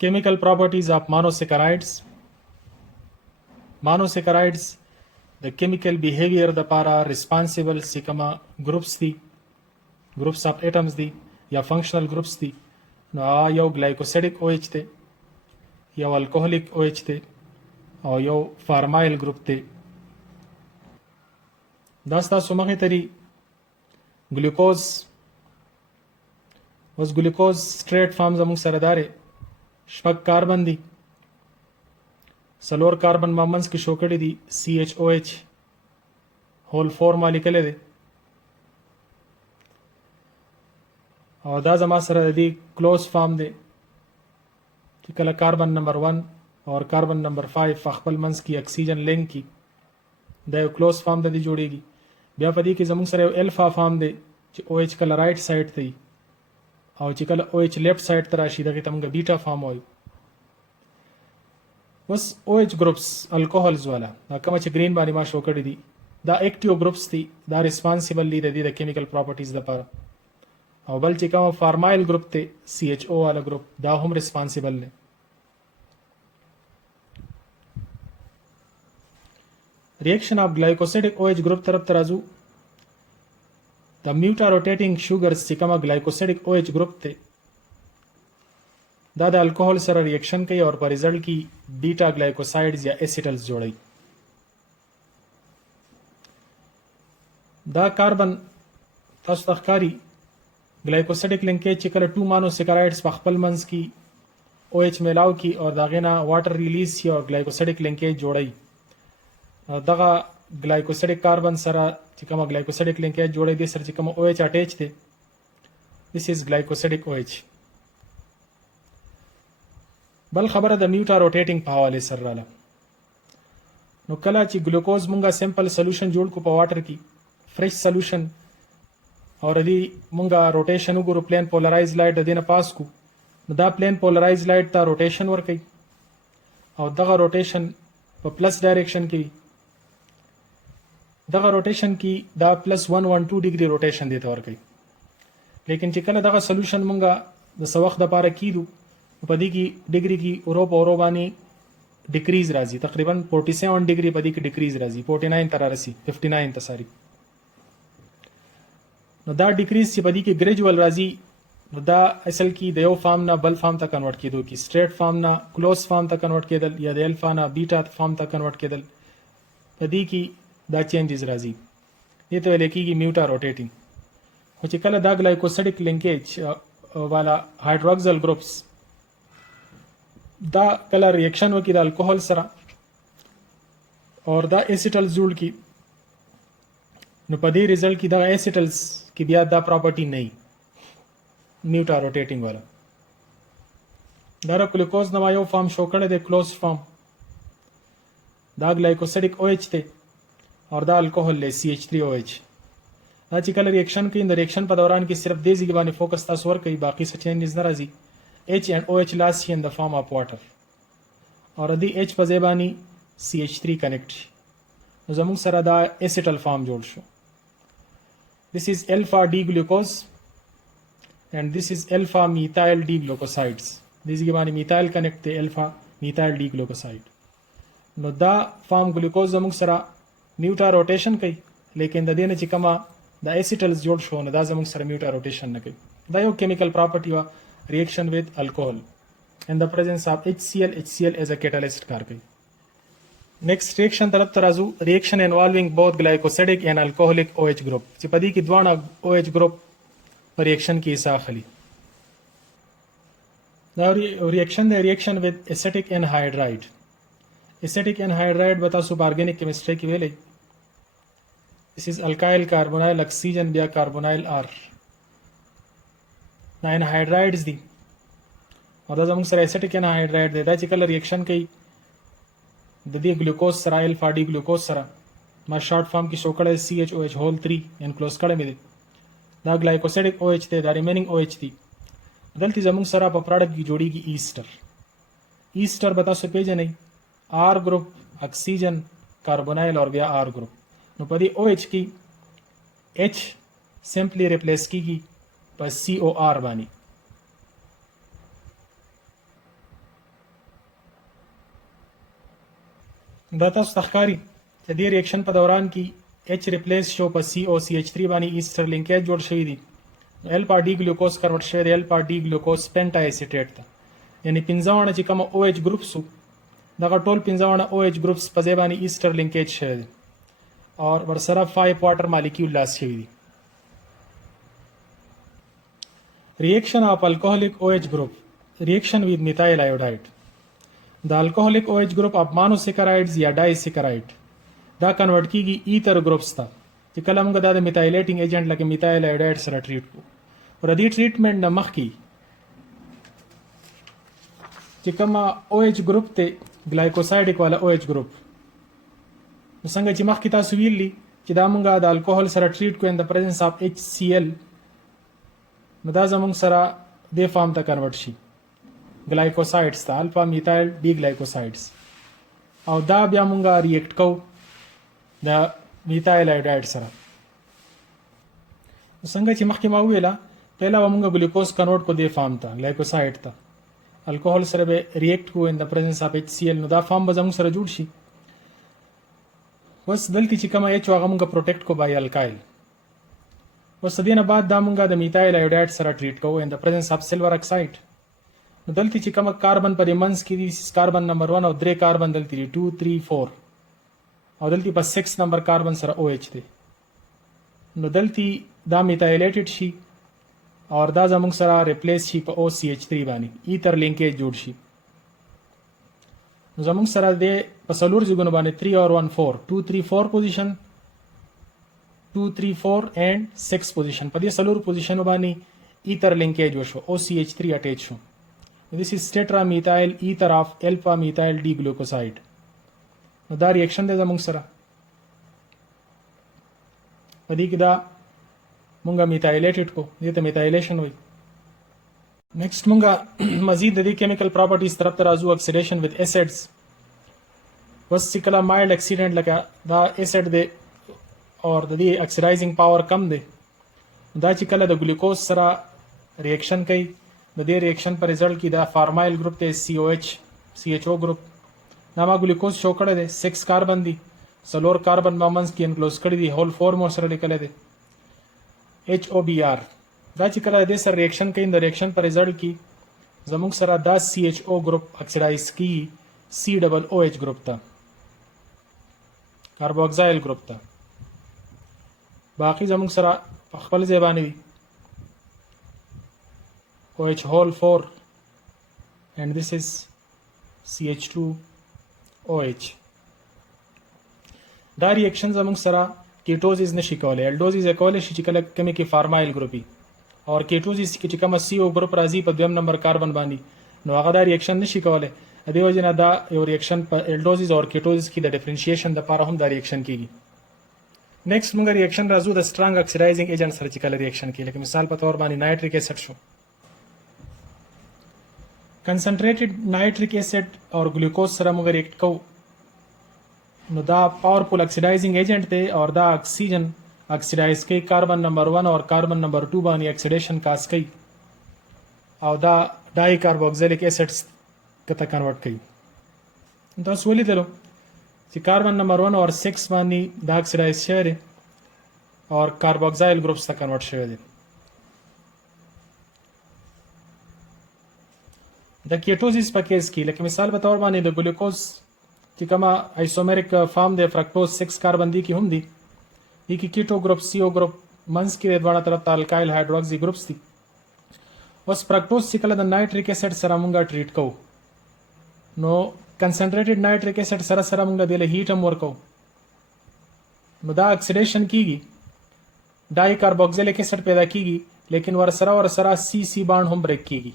Chemical properties of monosaccharides. Monosaccharides, the chemical behavior the para responsible sikama groups the groups of atoms the या functional groups the no yo glycosidic OH the yo alcoholic OH the और यो pharmyl group the داستا سمخه تری glucose was glucose straight form زمون سره داره شپږ کاربن دي سلور کاربن مامنس کې شو کړي دي CHOH هول فورما لیکل دي او دا زما سره دی کلوز فارم دی چې کله کاربن نمبر 1 او کاربن نمبر 5 خپل منس کې اکسیجن لینک کی دا یو کلوز فارم د دې جوړیږي بیا په دې کې زموږ سره یو الفا فارم دی چې OH کله رائټ سایډ ته او چې کله OH لیفټ سایډ ته راشي دغه ته موږ بیٹا فارم وایو بس OH گروپس الکوهولز والا دا کوم چې گرین باندې ما شو کړی دي دا اکټیو گروپس دي دا ریسپانسیبل دي د کیمیکل پراپرټیز لپاره او بل چې کوم فارمایل گروپ ته CHO والا گروپ دا هم ریسپانسیبل دی reaction of glycosidic OH group طرف ترازو the muta rotating sugars چې کوم glycosidic OH group ته دا د الکوهول سره ریاکشن کوي او په ریزلټ کې بیٹا گلایکوسایډز یا اسیټلز جوړي دا کاربن تاسو تخکاری گلایکوسیډک لینکیج چې کله 2 مانوسیکرایډز په خپل منځ کې OH میلاو کی او داغه نه واټر ریلیز یا گلایکوسیډک لینکیج جوړي دغه گلایکوسیډک کاربن سره چې کوم گلایکوسیډک لینکیج جوړي دي سره چې کوم OH اٹیچ دي this is glycosidic OH بل خبره د میوټا روټیټینګ په حواله سره رااله نو کله چې ګلوکوز مونږه سیمپل سولوشن جوړ کو په واټر کې فرش سولوشن او ردی مونږه روټیشن وګورو پلین پولرایز لایټ د دینه پاس کو نو دا پلین پولرایز لایټ ته روټیشن ور کوي او دغه روټیشن په پلس ډایریکشن کې دغه روټیشن کې دا پلس 112 ډیګري روټیشن دی ته ور کوي لیکن چې کله دغه سولوشن مونږه د سوخت د پاره کیدو په دې کې ډیګري کې اورو په اورو باندې ډیکریز راځي تقریبا 47 ډیګري په دې کې ډیکریز راځي 49 تر راسي 59 ته ساري نو دا ډیکریز چې په دې کې ګریجوال راځي نو دا اصل کې د یو فارم نه بل فارم ته کنورټ کېدو کې سټریټ فارم نه کلوز فارم ته کنورټ کېدل یا د الفا نه بیٹا فارم ته کنورټ کېدل په دې کې دا چینجز راځي دې ته ویل کېږي میوټا روټیټینګ خو چې کله دا ګلایکوسیډک لینکیج والا هایدروکسل گروپس دا کله ریاکشن وکړي د الکوهول سره اور دا اسیټل جوړ کی نو په دې ریزلټ کې دا اسیټلز کې بیا دا پراپرټي نه میوټا روټیټینګ والا دا گلوکوز نو یو فارم شو کړی د کلوز فارم دا گلایکوسیډک OH ته اور دا الکوهول له CH3OH دا چې کله ریاکشن کوي د ریاکشن په دوران کې صرف دې ځای باندې فوکس تاسو ور کوي باقي څه چینجز نه راځي H and OH last in the form of water اور دی H په ځای باندې CH3 کنیکټ نو زموږ سره دا اسیټل فارم جوړ شو this is alpha D glucose and this is alpha methyl D glucosides دې ځای باندې methyl کنیکټ دی alpha methyl D glucoside نو دا فارم گلوکوز زموږ سره میوټا روټیشن کوي لیکن د دې نه چې کومه د اسیټلز جوړ شو نو دا زموږ سره میوټا روټیشن نه کوي دا یو کیمیکل پراپرټي وا reaction with alcohol in the presence of HCl as a catalyst کار کوي next reaction طرف ترازو reaction involving both glycosidic and alcoholic OH group چې په دې کې دوه OH group په reaction کې حصہ اخلي دا reaction the reaction with acetic anhydride acetic anhydride بتا سو organic chemistry کې ویلې this is alkyl carbonyl oxygen بیا carbonyl R دا انهایډرایډز دي او دا زموږ سره اسیټیک انهایډرایډ دی دا چې کله ریاکشن کوي د دې ګلوکوز سره الفا ډي ګلوکوز سره ما شارټ فارم کې شو کړی CHOH هول 3 انکلوز کړی مې دی دا ګلایکوسیډک OH دی دا ریمیننګ OH دی دلته زموږ سره په پروډکټ کې جوړیږي ایسټر بتا سو پیژنې R ګروپ اکسیجن کاربونایل اور بیا R ګروپ نو په دې OH کې H سمپلی ریپلیس کیږي په COR باندې دا تاسو ته ښکاري چې دې ریاکشن په دوران کې H ریپلیس شو په COCH3 باندې ایستر لینکیج جوړ شوی دی. الفا ډي ګلوکوز کنورټ شوی دی الفا ډي ګلوکوز پینټا ایسیټیټ ته، یعنی 15 چې کوم OH ګروپس وو دغه ټول 15 OH ګروپس په ځای باندې ایستر لینکیج شوی دی اور ورسره 5 واټر مالیکول لاس شوی دی. Reaction of alcoholic OH group. Reaction with methyl iodide. The alcoholic OH group of monosaccharides या डाइसैकेराइड دا کنورټ کیږي ایتر گروپس ته چې کله موږ دا د میثایلیټینګ ایجنټ لکه میثایل آیوډاید سره ټریټ کوو. پر دې ټریټمنټ نه مخکې چې کوم OH گروپ ته ګلایکوسایډیک والا OH گروپ نو څنګه چې مخکې تاسو ویلي چې دا موږ د الکوهول سره ټریټ کوو ان د پریزنس اف HCl نو دا زموږ سره د فارم ته کنورټ شي ګلایکوسایډز ته الفا میثایل ډي ګلایکوسایډز او دا بیا موږ ریاکټ کوو د میثایل آیوډاید سره. څنګه چې مخکې ما ویله پهلا به موږ ګلوکوز کنورټ کو د فارم ته ګلایکوسایډ ته الکوهول سره به ریاکټ کوو ان د پریزنس اف HCl نو دا فارم به زموږ سره جوړ شي. اوس دلته چې کومه H هغه موږ پروټیکټ کو بای الکایل. اوس دینه بعد دا موږ د میثایل آیوډاید سره ټریټ کوو ان د پریزنس اف سلور اکساید. نو دلته چې کوم کاربن پر منس کې دي کاربن نمبر 1 او 3 کاربن دلته دي 2 3 4 او دلته په 6 نمبر کاربن سره OH دی. نو دلته دا میثایلیټډ شي او دا زموږ سره ریپلیس شي په OCH3 باندې ایتر لینکیج جوړ شي. نو زموږ سره د په سلور ځګونو باندې 3 اور 1 4 2 3 4 پوزیشن 2 3 4 and 6 پوزیشن په دې سلور پوزیشن باندې ایتر لینکیج وشو OCH3 اٹیچ شو. This is tetramethyl ether of alpha methyl D glucoside. نو دا ریاکشن دی زموږ سره په دې کې دا مونږه میثایلیټډ کو دې ته میثایلیشن وایي. نیکسٹ مونږه مزید د دې کیمیکل پراپرټیز طرف ته راځو. اکسیډیشن وذ ایسیډز بس چې کله مایلډ اکسیډنټ لکه دا ایسیډ دی اور د دې اکسیډایزینګ پاور کم دی دا چې کله د ګلوکوز سره ریاکشن کوي د دې ریاکشن پر ریزلټ کې دا فارمایل گروپ ته CHO گروپ نامه ګلوکوز شو کړی دی 6 کاربن دی سلور کاربن مامنس کې انکلوز کړی دی هول فورم سره لیکل دی HOBr. دا چې کله د سره ریاکشن کوي د ریاکشن پر ریزلټ کې زموږ سره دا CHO گروپ اکسیډایز کی COOH گروپ ته کاربوکسایل گروپ ته باقی زموږ سره په خپل ځای باندې وي OH whole 4 and this is CH2OH. دا ریاکشن زموږ سره کیټوزیز نشي کولای الډوزیز کولای شي چې کله کمی کې فارمایل ګروپي اور کیټوزیز کې چې کوم CO ګروپ راځي په دویم نمبر کاربن باندې نو هغه دا ریاکشن نشي کولای. د دې وجه نه دا یو ریاکشن په الډوزیز اور کیټوزیز کې د ډیفرنشیشن د لپاره هم دا ریاکشن کیږي. نیکسٹ موږ ریاکشن راځو د سټرانګ اکسیډایزینګ ایجنټ سره چې کله ریاکشن کوي لکه مثال په تور باندې نایټریک ایسډ شو. کنسنټریټډ نایټریک ایسډ اور ګلوکوز سره موږ ریاکټ کوو نو دا پاورفل اکسیډایزینګ ایجنټ دی اور دا اکسیجن اکسیډایز کوي کاربن نمبر 1 اور کاربن نمبر 2 باندې اکسیډیشن کاس کوي او دا ډای کاربوکسیلیک ایسډز کته کنورټ کوي. دا سولې درو چې کاربن نمبر 1 اور 6 باندې دا اکسیډایز شوی دی اور کاربوکسایل گروپس ته کنورټ شوی دی. د کیټوزیس په کیس کې لکه مثال په تور باندې د ګلوکوز چې کومه آیسومریک فارم د فرکټوز 6 کاربن دی کې هم دي د کې کیټو گروپ CO گروپ منس کې د دوه طرف ته الکایل هایدروکسی گروپس دي. اوس فرکټوز چې کله د نایټریک ایسډ سره مونږه ټریټ کوو نو کنسنټریټډ نایټریک ایسډ سره سره مونږ د هیټ هم ورکو نو دا اکسیډیشن کیږي ډای کاربوکسیلیک ایسډ پیدا کیږي لیکن ور سره CC بانډ هم بریک کیږي.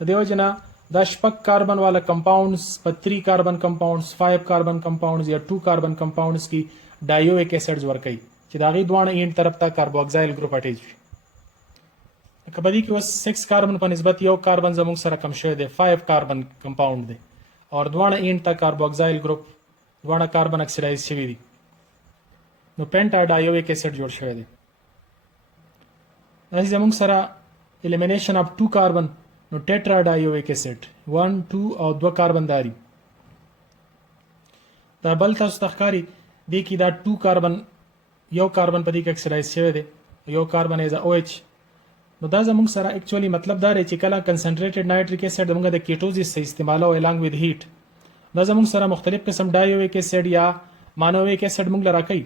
د دې وجه نه دا شپږ کاربن والا کمپاونډز په 3 کاربن کمپاونډز 5 کاربن کمپاونډز یا 2 کاربن کمپاونډز کې ډایویک ایسډز ورکوي چې دا غي دوه اینډ طرف ته کاربوکسایل ګروپ اٹیچ وي. کبدی کې اوس 6 کاربن په نسبت یو کاربن زموږ سره کم شوی دی 5 کاربن کمپاونډ دی اور دوه اینډ ته کاربوکسایل ګروپ دوه کاربن اکسیډایز شوی دی نو پینټا ډایویک ایسډ جوړ شوی دی. دا زموږ سره الیمینیشن اف 2 کاربن نو ټیټرا ډایویک ایسډ 1 2 او 2 کاربن داري دا بل تاسو ته ښکاري دې کې دا 2 کاربن یو کاربن په دې کې اکسیډایز شوی دی یو کاربن ایز او ایچ نو دا زموږ سره اکچولی مطلب دا دی چې کله کنسنټریټډ نایټریک اسید موږ د کیټوزیس سره استعمالو الانګ وذ هیټ دا زموږ سره مختلف قسم ډایویک اسید یا مانویک اسید موږ لرا کوي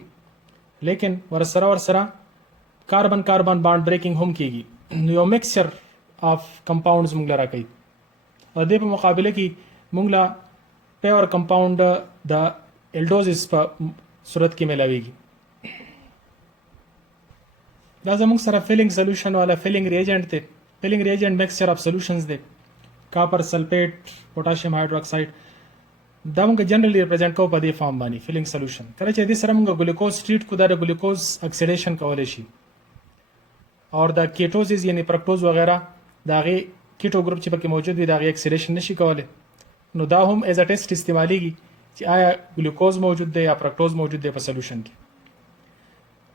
لیکن ورسره کاربن کاربن بانډ بریکینګ هم کیږي نو یو مکسچر اف کمپاونډز موږ لرا کوي او د په مقابله کې موږ لا پیور کمپاوند د الډوزیس په صورت کې ملاويږي دا زموږ سره فیلینګ سولوشن والا فیلینګ ریجنټ دی فیلینګ ریجنټ مکسچر اف سولوشنز دی کاپر سلفیټ پوټاشیم هایدروکساید دا موږ جنرally ریپرزینټ کوو په دې فارم باندې فیلینګ سولوشن کله چې دې سره موږ ګلوکوز ټریټ کو دا ګلوکوز اکسیډیشن کولای شي اور دا کیټوزز یعنی فرکټوز وغیرہ دا غي کیټو ګروپ چې پکې موجود وي دا غي اکسیډیشن نشي کولای نو دا هم ایز ا ټیسټ استعماليږي چې آیا ګلوکوز موجود دی یا فرکټوز موجود دی په سولوشن کې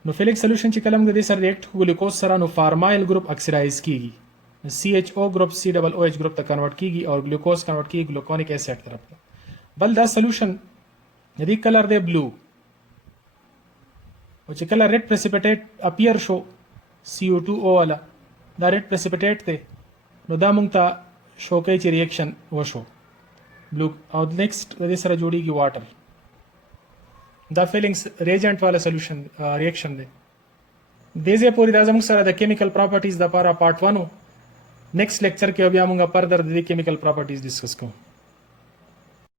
نو فیلینګ سولوشن چې کله موږ د سره ریاکټ ګلوکوز سره نو فارمایل ګروپ اکسیډایز کیږي CHO ګروپ COOH ګروپ ته کنورټ کیږي او ګلوکوز کنورټ کیږي ګلوکونیک اسید طرف ته بل دا سولوشن دې کلر دی بلو او چې کله ریډ پریسپیټیټ اپیر شو CO2O والا دا ریډ پریسپیټیټ دی نو دا موږ ته شو کوي چې ریاکشن وشو بلو او نیکسٹ د دې سره جوړیږي واټر دا فیلینګ ریجنټ والا سولوشن ریاکشن دی دې پوری دا زموږ سره د کیمیکل پراپرټیز د لپاره پارت 1 نیکسٹ لیکچر کې بیا موږ فردر د کیمیکل پراپرټیز ډیسکس کوو